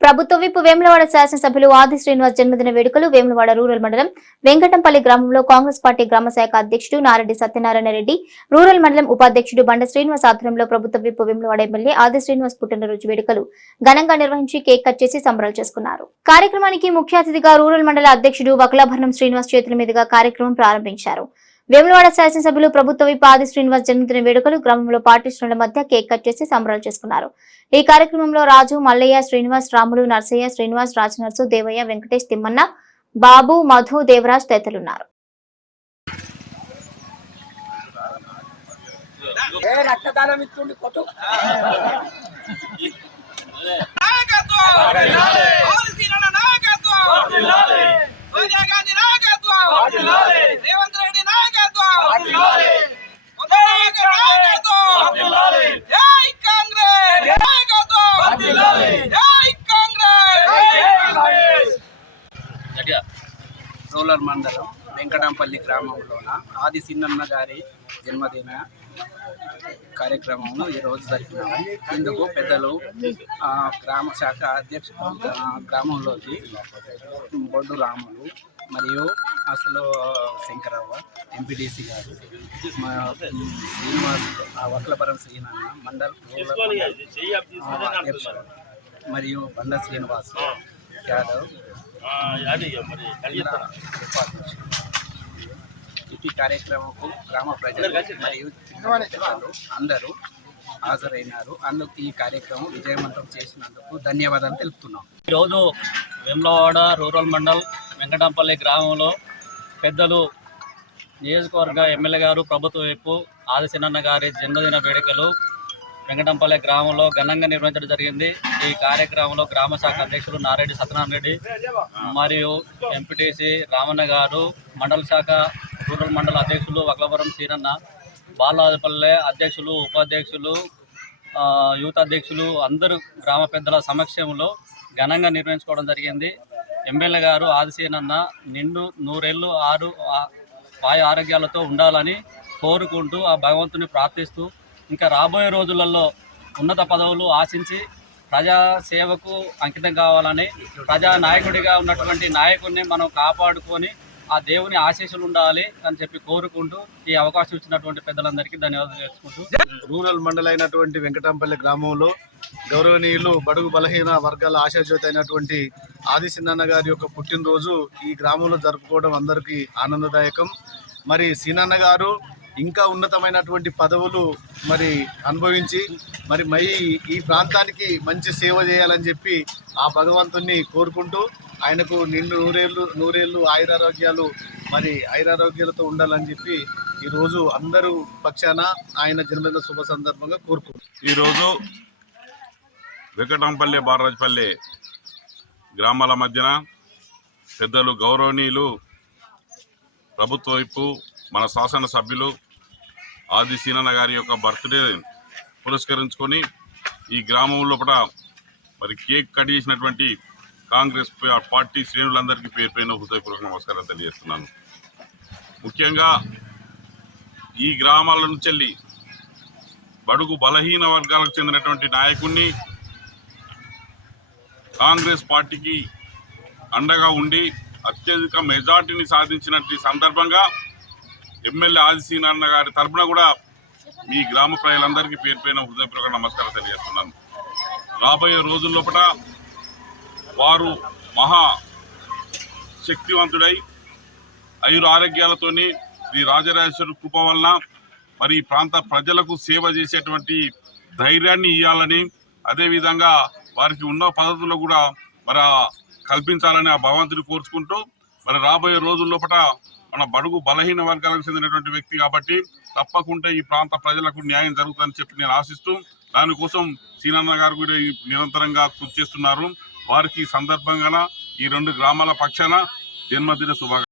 ప్రభుత్వ విప్ వేములవాడ శాసనసభ్యులు ఆది శ్రీనివాస్ జన్మదిన వేడుకలు వేములవాడ రూరల్ మండలం వెంకటంపల్లి గ్రామంలో కాంగ్రెస్ పార్టీ గ్రామ శాఖ అధ్యక్షుడు నారెడ్డి సత్యనారాయణ రెడ్డి రూరల్ మండలం ఉపాధ్యక్షుడు బండ శ్రీనివాస్ ఆధ్వర్యంలో ప్రభుత్వ విప్ వేములవాడ ఎమ్మెల్యే ఆది శ్రీనివాస్ పుట్టినరోజు వేడుకలు ఘనంగా నిర్వహించి కేక్ కట్ చేసి సంబరాలు చేసుకున్నారు. కార్యక్రమానికి ముఖ్య అతిథిగా రూరల్ మండల అధ్యక్షుడు వకలాభరణం శ్రీనివాస్ చేతుల మీదుగా కార్యక్రమం ప్రారంభించారు. వేములవాడ శాసనసభ్యులు ప్రభుత్వ విప్ ఆది శ్రీనివాస్ జన్మదిన వేడుకలు గ్రామంలో పార్టీ శ్రేణుల మధ్య కేక్ కట్ చేసి సంబరాలు చేసుకున్నారు. ఈ కార్యక్రమంలో రాజు మల్లయ్య శ్రీనివాస్ రాములు నర్సయ్య శ్రీనివాస్ రాజనర్సు దేవయ్య వెంకటేష్ తిమ్మన్న బాబు మధు దేవరాజ్ తదితరులున్నారు. ఏ రక్తదానం ఇచ్చుండి కొట్టు. కోలార్ మండలం వెంకటంపల్లి గ్రామంలోన ఆది సిన్నన్న గారి జన్మదిన కార్యక్రమం ఈరోజు జరిపినాము. ఇందుకు పెద్దలు గ్రామ శాఖ అధ్యక్ష గ్రామంలోకి బొడ్డు రాములు మరియు అసలు శంకరవ్వ ఎంపీడీసీ గారు మా శ్రీనివాస్ ఆ, వక్లపురం శ్రీనన్న మండల్ మరియు బండ శ్రీనివాస్ యాదవ్ ఈ కార్యక్రమంకు గ్రామ ప్రజలు మరియు అందరూ హాజరైనారు. అందుకు ఈ కార్యక్రమం విజయవంతం చేసినందుకు ధన్యవాదాలు తెలుపుతున్నాం. ఈరోజు వేములవాడ రూరల్ మండల్ వెంకటంపల్లి గ్రామంలో పెద్దలు నియోజకవర్గ ఎమ్మెల్యే గారు ప్రభుత్వ వైపు ఆదిశనన్న గారి జన్మదిన వేడుకలు వెంకటంపల్లి గ్రామంలో ఘనంగా నిర్వహించడం జరిగింది. ఈ కార్యక్రమంలో గ్రామ శాఖ అధ్యక్షులు నారెడ్డి సత్యనారాయణ రెడ్డి మరియు ఎంపీటీసీ రామన్న గారు మండల శాఖ రూరల్ మండల అధ్యక్షులు వక్లవరం సీనన్న బాలాదిపల్లె అధ్యక్షులు ఉపాధ్యక్షులు యూత్ అధ్యక్షులు అందరూ గ్రామ పెద్దల సమక్షంలో ఘనంగా నిర్వహించుకోవడం జరిగింది. ఎమ్మెల్యే గారు ఆదిశీనన్న నిన్ను నూరేళ్ళు ఆరు వాయు ఆరోగ్యాలతో ఉండాలని కోరుకుంటూ ఆ భగవంతుని ప్రార్థిస్తూ ఇంకా రాబోయే రోజులలో ఉన్నత పదవులు ఆశించి ప్రజా సేవకు అంకితం కావాలని ప్రజా నాయకుడిగా ఉన్నటువంటి నాయకుడిని మనం కాపాడుకొని ఆ దేవుని ఆశీస్సులు ఉండాలి అని చెప్పి కోరుకుంటూ ఈ అవకాశం ఇచ్చినటువంటి పెద్దలందరికీ ధన్యవాదాలు చేసుకుంటూ రూరల్ మండలైనటువంటి వెంకటంపల్లి గ్రామంలో గౌరవనీయులు బడుగు బలహీన వర్గాల ఆశాజ్యోతి అయినటువంటి ఆది సిన్నన్న గారి యొక్క పుట్టినరోజు ఈ గ్రామంలో జరుపుకోవడం అందరికీ ఆనందదాయకం. మరి సీనన్న గారు ఇంకా ఉన్నతమైనటువంటి పదవులు మరి అనుభవించి మరి మై ఈ ప్రాంతానికి మంచి సేవ చేయాలని చెప్పి ఆ భగవంతుణ్ణి కోరుకుంటూ ఆయనకు నిండు నూరేళ్ళు నూరేళ్ళు ఆయురారోగ్యాలు మరి ఆయురారోగ్యాలతో ఉండాలని చెప్పి ఈరోజు అందరూ పక్షాన ఆయన జన్మదిన శుభ సందర్భంగా కోరుకుంటున్నారు ఈరోజు వెంకటంపల్లి బాలరాజపల్లి గ్రామాల మధ్యన పెద్దలు గౌరవనీయులు ప్రభుత్వ వైపు మన శాసనసభ్యులు ఆది సీనన్న గారి యొక్క బర్త్డే పురస్కరించుకొని ఈ గ్రామం లోపల మరి కేక్ కట్ చేసినటువంటి కాంగ్రెస్ పార్టీ శ్రేణులందరికీ పేరు పైన హృదయపూర్వక నమస్కారం తెలియజేస్తున్నాను. ముఖ్యంగా ఈ గ్రామాల నుంచి వెళ్ళి బడుగు బలహీన వర్గాలకు చెందినటువంటి నాయకుడిని కాంగ్రెస్ పార్టీకి అండగా ఉండి అత్యధిక మెజార్టీని సాధించినటువంటి సందర్భంగా ఎమ్మెల్యే ఆదిశీనాన్న గారి తరపున కూడా మీ గ్రామ ప్రజలందరికీ పేరు పైన హృదయపూర్వక నమస్కారం తెలియజేస్తున్నాను. రాబోయే రోజుల్లోపట వారు మహా శక్తివంతుడై ఐదు ఆరోగ్యాలతోని శ్రీ రాజరాజేశ్వరి కృప వలన మరి ప్రాంత ప్రజలకు సేవ చేసేటువంటి ధైర్యాన్ని ఇవ్వాలని అదేవిధంగా వారికి ఉన్న పద్ధతుల్లో కూడా మరి కల్పించాలని ఆ భగవంతుని కోరుచుకుంటూ మరి రాబోయే రోజుల్లోపట మన బడుగు బలహీన వర్గాలకు చెందినటువంటి వ్యక్తి కాబట్టి తప్పకుండా ఈ ప్రాంత ప్రజలకు న్యాయం జరుగుతుందని చెప్పి నేను ఆశిస్తూ దానికోసం సీనన్న గారు కూడా నిరంతరంగా కృషి చేస్తున్నారు. వారికి సందర్భంగా ఈ రెండు గ్రామాల పక్షాన జన్మదిన శుభాకాంక్ష